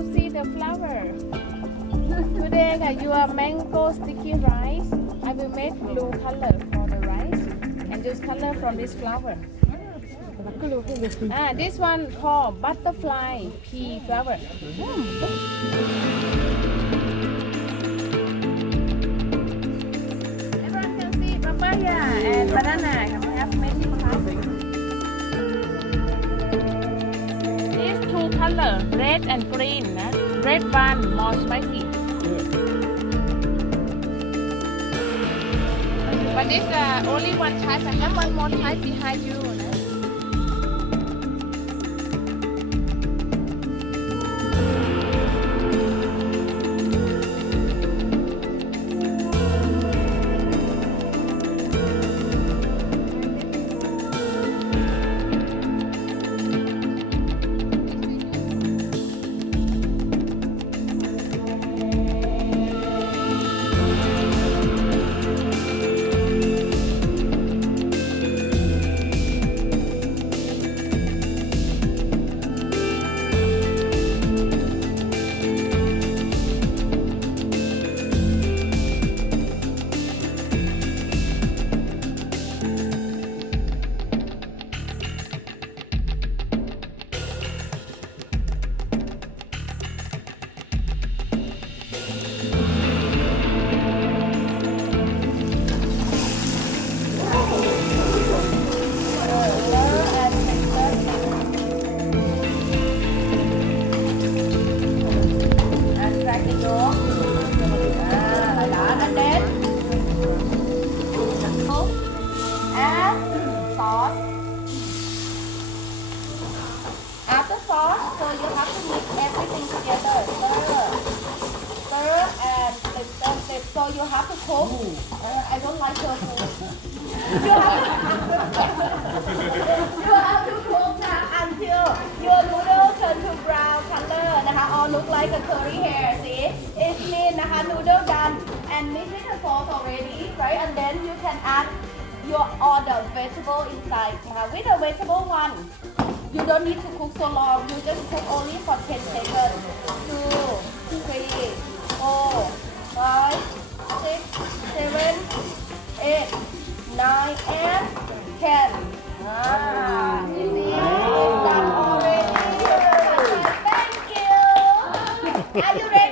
to see the flower. Today, your mango sticky rice. I will make blue color for the rice and just color from this flower. This one called butterfly pea flower. Everyone can see papaya and banana. We have many types. These two color, red and green. Red one more spicy. But this only one type. I have one more type behind you. After sauce, so you have to mix everything together. Stir and flip. So you have to cook. I don't like your food. You have to cook until your noodles turn to brown color นะคะ or look like a curry hair. See, it means นะคะ noodle done and mix with the sauce already, right? And then you can add your all the vegetable inside. With the vegetable one, you don't need to cook so long. You just cook only for 10 seconds. 2, 3, 4, 5, 6, 7, 8, 9, and 10. You see, it's done already. Thank you. Are you ready?